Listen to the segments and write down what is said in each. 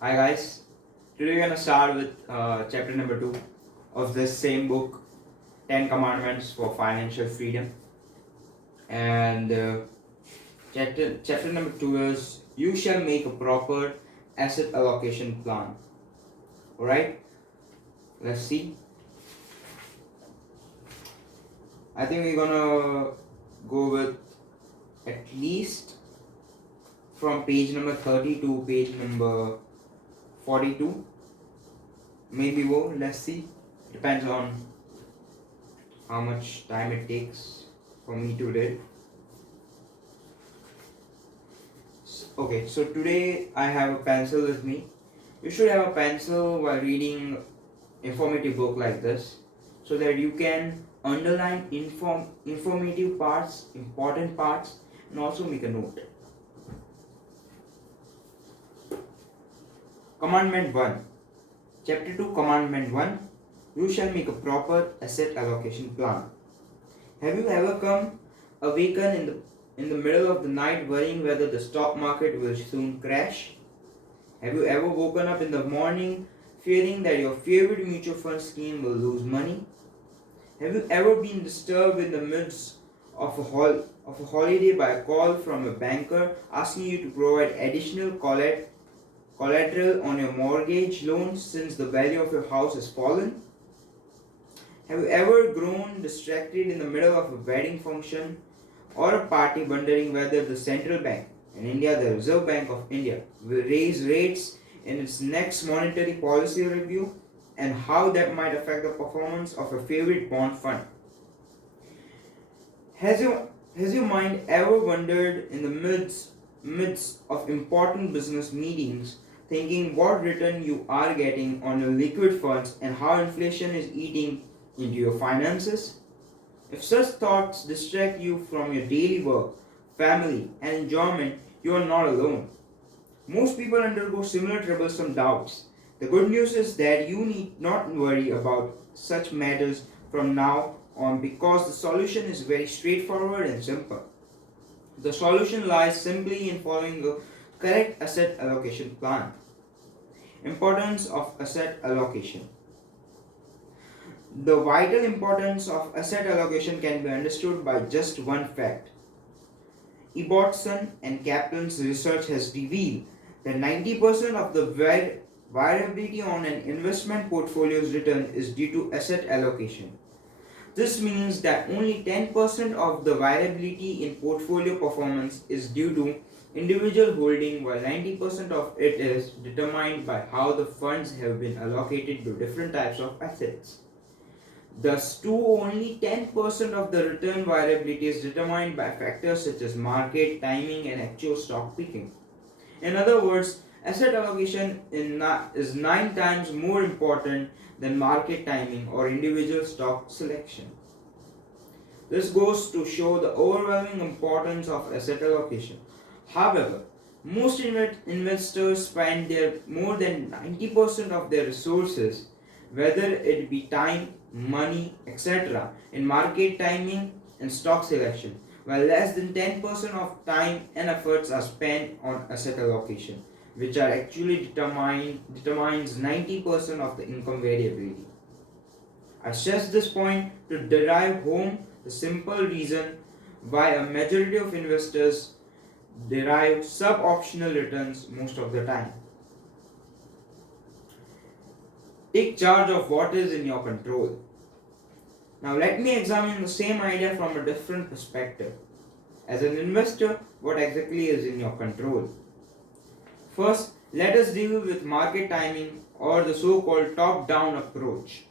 Hi guys, today we're gonna start with chapter number 2 of this same book, 10 Commandments for Financial Freedom. And chapter number 2 is you shall make a proper asset allocation plan. Alright, let's see. I think we're gonna go with at least from page number 30 to page number 42. Maybe more, let's see. Depends on how much time it takes for me to read. Okay, so today I have a pencil with me. You should have a pencil while reading informative book like this so that you can underline informative parts, important parts, and also make a note. Commandment 1. Chapter 2, Commandment 1. You shall make a proper asset allocation plan. Have you ever come awaken in the middle of the night worrying whether the stock market will soon crash? Have you ever woken up in the morning fearing that your favorite mutual fund scheme will lose money? Have you ever been disturbed in the midst of a holiday by a call from a banker asking you to provide additional collateral on your mortgage loan since the value of your house has fallen? Have you ever grown distracted in the middle of a wedding function or a party wondering whether the central bank, in India the Reserve Bank of India, will raise rates in its next monetary policy review and how that might affect the performance of your favorite bond fund? Has your mind ever wandered in the midst of important business meetings thinking what return you are getting on your liquid funds and how inflation is eating into your finances? If such thoughts distract you from your daily work, family, and enjoyment, you are not alone. Most people undergo similar troublesome doubts. The good news is that you need not worry about such matters from now on because the solution is very straightforward and simple. The solution lies simply in following a correct asset allocation plan. Importance of asset allocation. The vital importance of asset allocation can be understood by just one fact. Ibbotson and Kaplan's research has revealed that 90% of the variability on an investment portfolio's return is due to asset allocation. This means that only 10% of the variability in portfolio performance is due to individual holding, while 90% of it is determined by how the funds have been allocated to different types of assets. Thus, too, only 10% of the return variability is determined by factors such as market, timing, and actual stock picking. In other words, asset allocation is 9 times more important than market timing or individual stock selection. This goes to show the overwhelming importance of asset allocation. However, most investors spend more than 90% of their resources, whether it be time, money, etc., in market timing and stock selection, while less than 10% of time and efforts are spent on asset allocation, which are actually determines 90% of the income variability. I stress this point to derive home the simple reason why a majority of investors derive sub-optional returns most of the time. Take charge of what is in your control. Now let me examine the same idea from a different perspective. As an investor, what exactly is in your control? First, let us deal with market timing or the so-called top-down approach.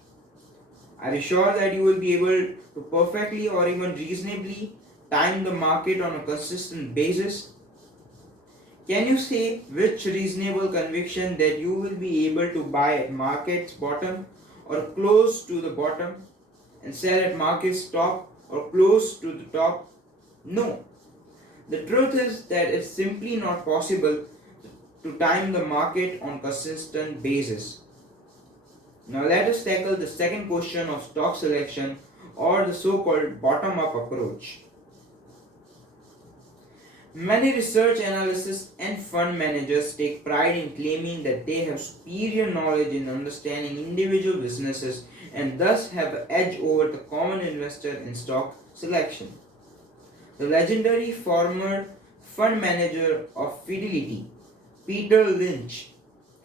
Are you sure that you will be able to perfectly or even reasonably time the market on a consistent basis? Can you say with reasonable conviction that you will be able to buy at market's bottom or close to the bottom and sell at market's top or close to the top? No. The truth is that it's simply not possible to time the market on a consistent basis. Now let us tackle the second question of stock selection or the so-called bottom-up approach. Many research analysts and fund managers take pride in claiming that they have superior knowledge in understanding individual businesses and thus have an edge over the common investor in stock selection. The legendary former fund manager of Fidelity, Peter Lynch,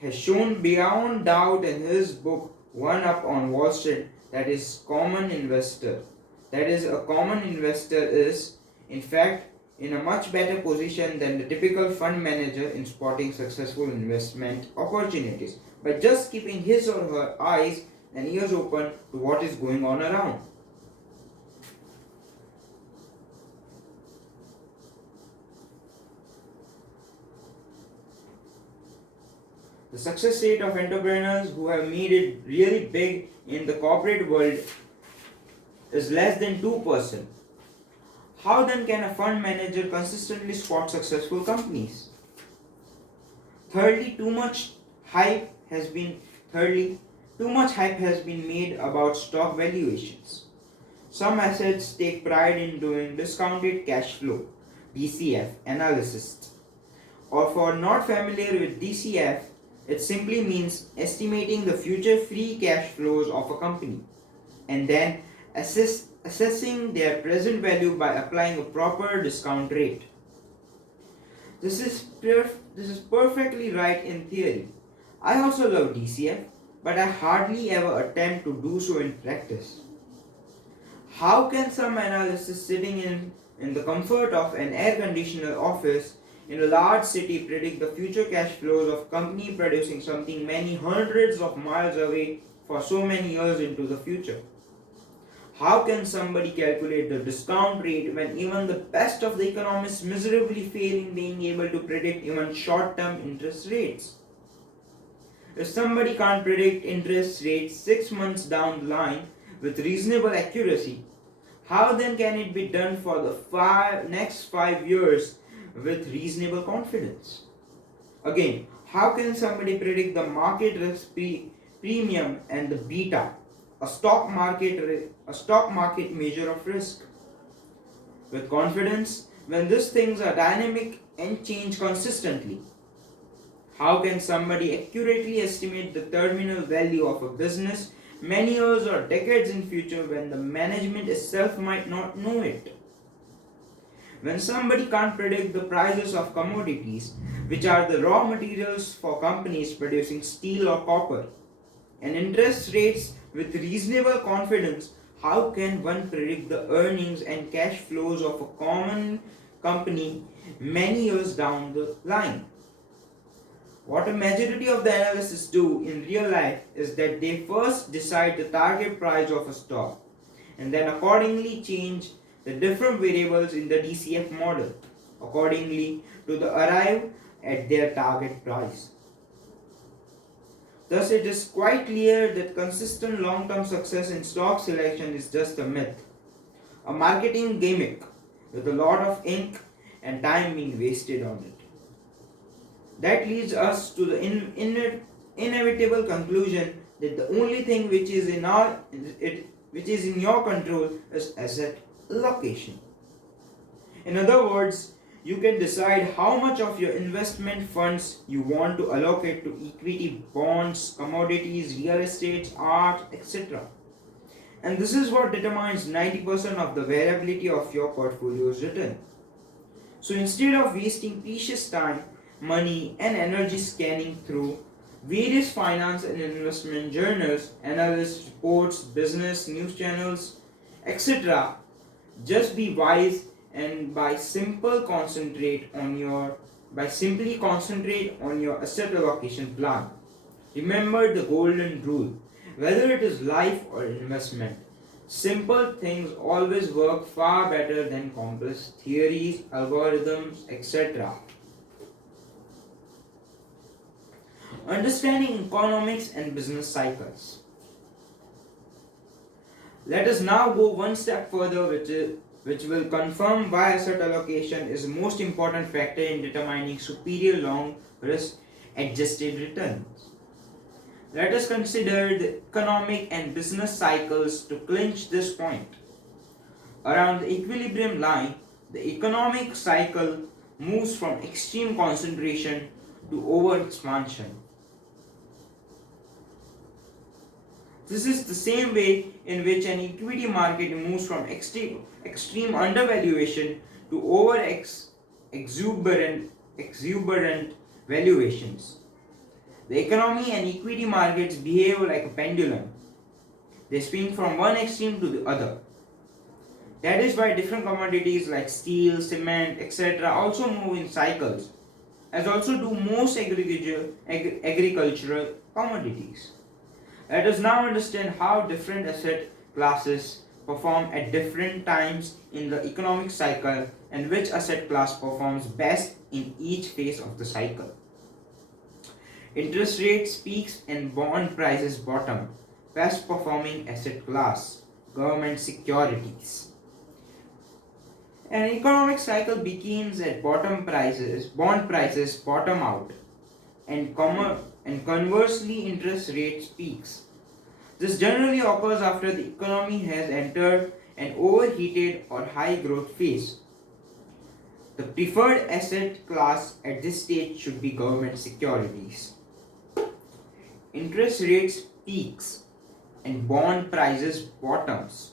has shown beyond doubt in his book One Up on Wall Street that is a common investor is in fact in a much better position than the typical fund manager in spotting successful investment opportunities by just keeping his or her eyes and ears open to what is going on around. The success rate of entrepreneurs who have made it really big in the corporate world is less than 2%. How then can a fund manager consistently spot successful companies? Thirdly, too much hype has been made about stock valuations. Some assets take pride in doing discounted cash flow (DCF) analysis. Or for not familiar with DCF, it simply means estimating the future free cash flows of a company and then assessing their present value by applying a proper discount rate. This is perfectly right in theory. I also love DCF, but I hardly ever attempt to do so in practice. How can some analysts sitting in the comfort of an air conditioned office in a large city predict the future cash flows of company producing something many hundreds of miles away for so many years into the future? How can somebody calculate the discount rate when even the best of the economists miserably fail in being able to predict even short-term interest rates? If somebody can't predict interest rates 6 months down the line with reasonable accuracy, how then can it be done for the next 5 years with reasonable confidence? Again, how can somebody predict the market risk premium and the beta, a stock market measure of risk, with confidence when these things are dynamic and change consistently? How can somebody accurately estimate the terminal value of a business many years or decades in future when the management itself might not know it? When somebody can't predict the prices of commodities, which are the raw materials for companies producing steel or copper, and interest rates with reasonable confidence, how can one predict the earnings and cash flows of a common company many years down the line? What a majority of the analysts do in real life is that they first decide the target price of a stock and then accordingly change the different variables in the DCF model accordingly to arrive at their target price. Thus, it is quite clear that consistent long-term success in stock selection is just a myth, a marketing gimmick with a lot of ink and time being wasted on it. That leads us to the inevitable conclusion that the only thing which is in your control is asset allocation. In other words, you can decide how much of your investment funds you want to allocate to equity, bonds, commodities, real estate, art, etc. And this is what determines 90% of the variability of your portfolio's return. So instead of wasting precious time, money, and energy scanning through various finance and investment journals, analyst reports, business news channels, etc., just be wise and simply concentrate on your asset allocation plan. Remember the golden rule: whether it is life or investment, simple things always work far better than complex theories, algorithms, etc. Understanding economics and business cycles. Let us now go one step further, which will confirm why asset allocation is the most important factor in determining superior long risk adjusted returns. Let us consider the economic and business cycles to clinch this point. Around the equilibrium line, the economic cycle moves from extreme concentration to over expansion. This is the same way in which an equity market moves from extreme undervaluation to exuberant valuations. The economy and equity markets behave like a pendulum. They swing from one extreme to the other. That is why different commodities like steel, cement, etc. also move in cycles, as also do most agricultural commodities. Let us now understand how different asset classes perform at different times in the economic cycle and which asset class performs best in each phase of the cycle. Interest rates peaks and bond prices bottom. Best performing asset class, government securities. An economic cycle begins at bond prices bottom out, and conversely interest rates peaks. This generally occurs after the economy has entered an overheated or high growth phase. The preferred asset class at this stage should be government securities. Interest rates peaks and bond prices bottoms.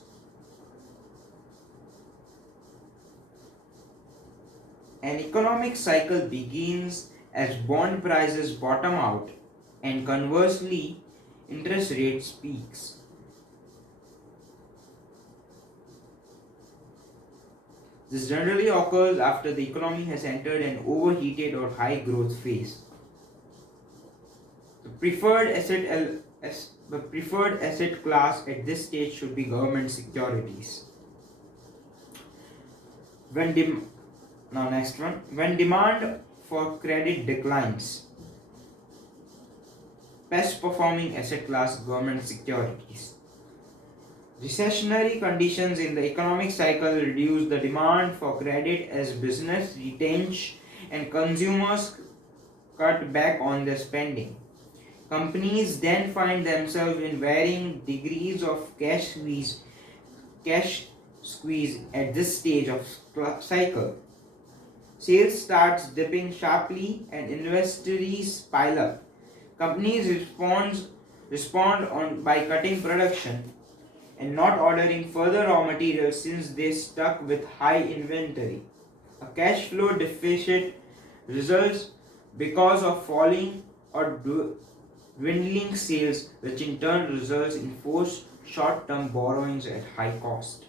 An economic cycle begins as bond prices bottom out and conversely interest rates peaks. This generally occurs after the economy has entered an overheated or high growth phase. The preferred asset class at this stage should be government securities. When demand for credit declines, best performing asset class, government securities. Recessionary conditions in the economic cycle reduce the demand for credit as business retrench and consumers cut back on their spending. Companies then find themselves in varying degrees of cash squeeze at this stage of cycle. Sales starts dipping sharply and inventories pile up. Companies respond by cutting production and not ordering further raw materials since they stuck with high inventory. A cash flow deficit results because of falling or dwindling sales, which in turn results in forced short-term borrowings at high cost.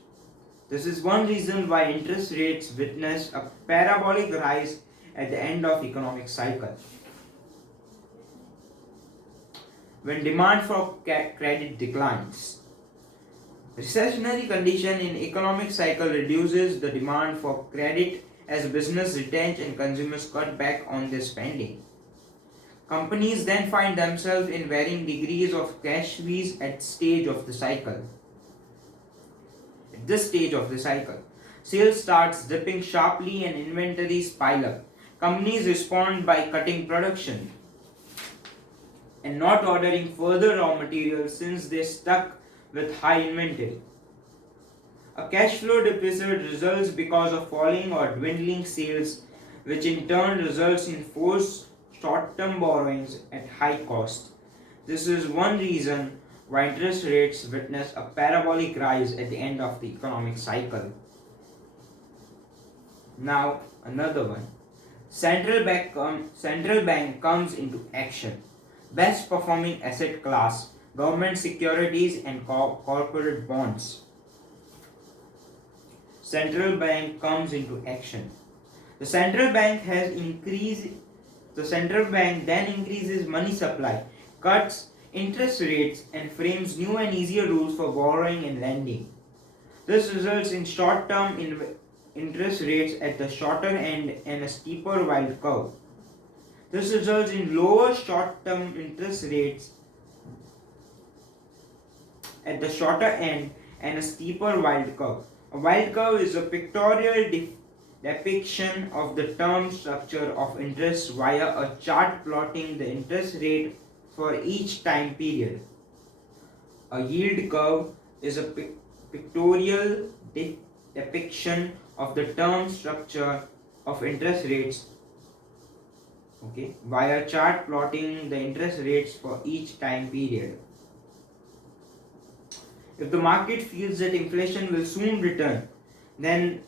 This is one reason why interest rates witness a parabolic rise at the end of economic cycle. When demand for credit declines, recessionary condition in economic cycle reduces the demand for credit as business retrench and consumers cut back on their spending. Companies then find themselves in varying degrees of cash squeeze at this stage of the cycle. Sales starts dipping sharply and inventories pile up. Companies respond by cutting production and not ordering further raw materials since they stuck with high inventory. A cash flow deficit results because of falling or dwindling sales, which in turn results in forced short-term borrowings at high cost. This is one reason why interest rates witness a parabolic rise at the end of the economic cycle. Now, another one. Central bank comes into action. Best performing asset class, government securities and corporate bonds. Central bank comes into action. The central bank then increases money supply, cuts interest rates and frames new and easier rules for borrowing and lending. This results in short-term interest rates at the shorter end and a steeper yield curve. This results in lower short-term interest rates at the shorter end and a steeper yield curve. A yield curve is a pictorial depiction of the term structure of interest via a chart plotting the interest rate for each time period. A yield curve is a pictorial depiction of the term structure of interest rates, okay, via chart plotting the interest rates for each time period. If the market feels that inflation will soon return, then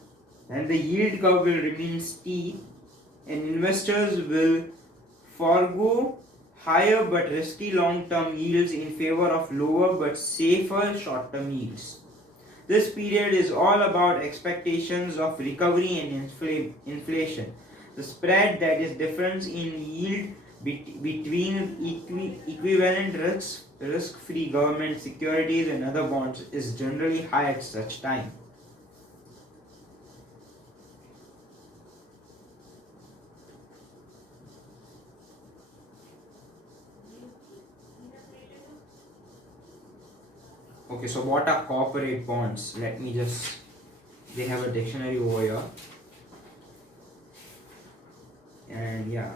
the yield curve will remain steep and investors will forego higher but risky long-term yields in favor of lower but safer short-term yields. This period is all about expectations of recovery and inflation. The spread, that is difference in yield between equivalent risk-free government securities and other bonds, is generally high at such time. Okay, so what are corporate bonds? Let me just, they have a dictionary over here. And yeah,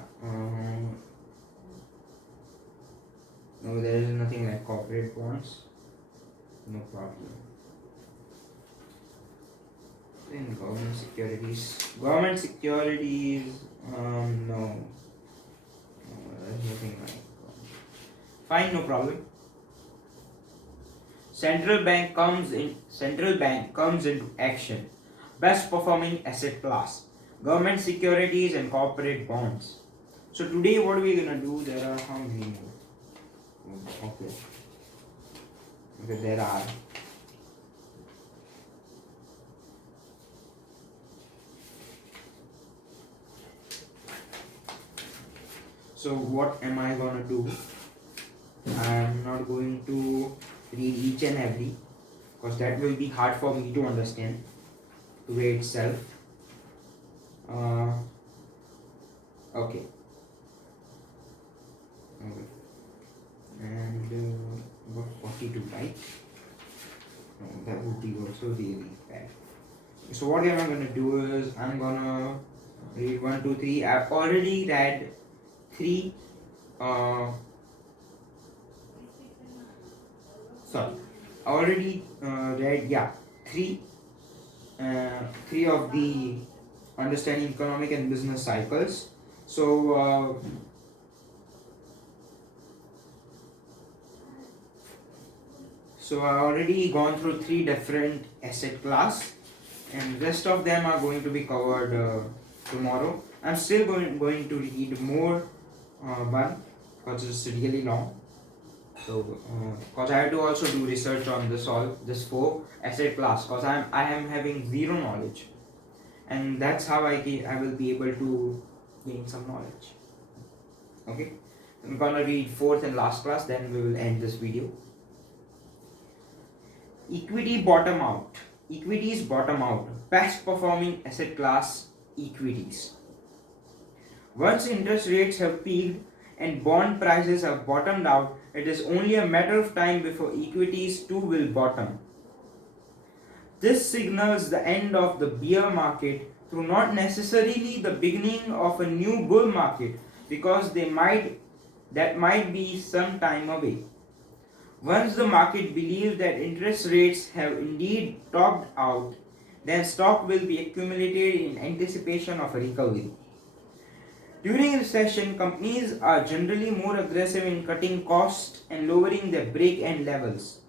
no, there is nothing like corporate bonds. No problem. Then government securities. Government securities, no. There's nothing like. Fine, no problem. Central bank comes into action. Best performing asset class: government securities and corporate bonds. So today what we're gonna do, there are how many more? Okay, there are. So what am I gonna do? I am not going to read each and every, because that will be hard for me to understand today itself. Okay. And about 42, right? No, that would be also really bad. So what am I gonna do is I'm gonna read 1, 2, 3. I've already read 3. Sorry, I already read 3 of the understanding economic and business cycles. So I already gone through 3 different asset class, and rest of them are going to be covered tomorrow. I'm still going to read more one, because it's really long. So because I have to also do research on this 4 asset class, because I am having zero knowledge, and that's how I will be able to gain some knowledge. Okay, I'm gonna read 4th and last class, then we will end this video. Equities bottom out. Best performing asset class: equities. Once interest rates have peaked and bond prices have bottomed out, it is only a matter of time before equities too will bottom. This signals the end of the bear market, though not necessarily the beginning of a new bull market, because that might be some time away. Once the market believes that interest rates have indeed topped out, then stock will be accumulated in anticipation of a recovery. During recession, companies are generally more aggressive in cutting costs and lowering their break-even levels.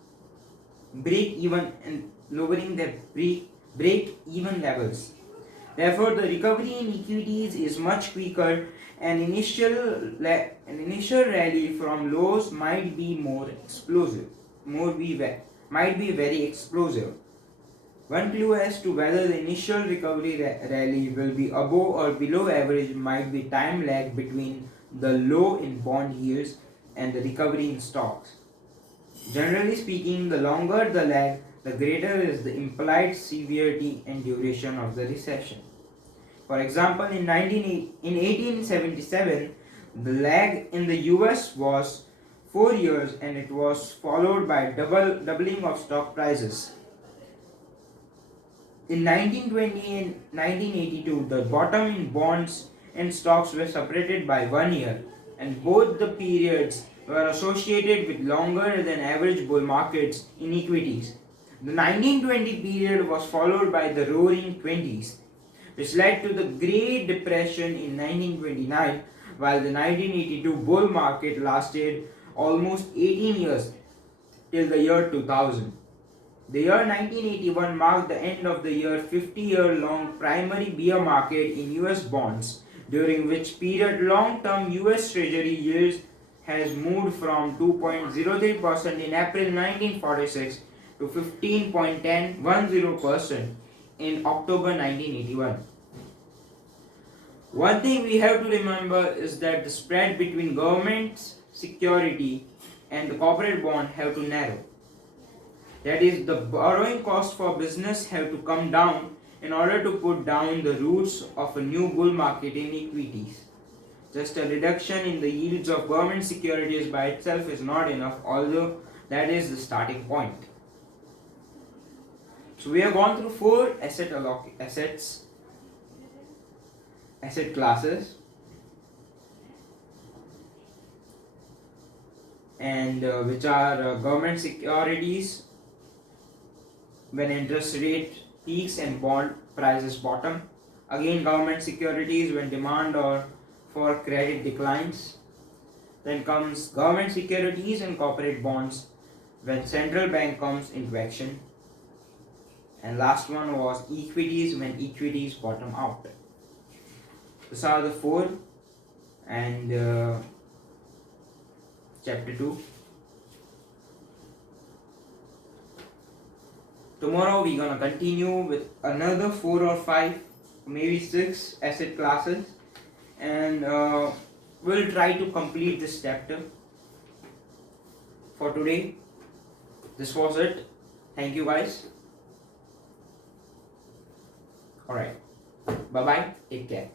Therefore, the recovery in equities is much quicker. An initial rally from lows might be very explosive. One clue as to whether the initial recovery rally will be above or below average might be time lag between the low in bond yields and the recovery in stocks. Generally speaking, the longer the lag, the greater is the implied severity and duration of the recession. For example, in 1877, the lag in the US was 4 years, and it was followed by doubling of stock prices. In 1920 and 1982, the bottom in bonds and stocks were separated by 1 year, and both the periods were associated with longer than average bull markets in equities. The 1920 period was followed by the roaring 20s. which led to the Great Depression in 1929, while the 1982 bull market lasted almost 18 years till the year 2000. The year 1981 marked the end of the 50-year-long primary bear market in US bonds, during which period long-term US Treasury yields has moved from 2.03% in April 1946 to 15.10% in October 1981. One thing we have to remember is that the spread between government's security and the corporate bond have to narrow. That is, the borrowing cost for business have to come down in order to put down the roots of a new bull market in equities. Just a reduction in the yields of government securities by itself is not enough, although that is the starting point. So we have gone through 4 asset classes, and which are government securities when interest rate peaks and bond prices bottom. Again, government securities when demand or for credit declines. Then comes government securities and corporate bonds when central bank comes into action. And last one was equities when equities bottom out. These are the 4 and chapter 2. Tomorrow we're gonna continue with another 4 or 5, maybe 6 asset classes, and we'll try to complete this chapter. For today, this was it. Thank you guys. Alright. Bye bye. Take care.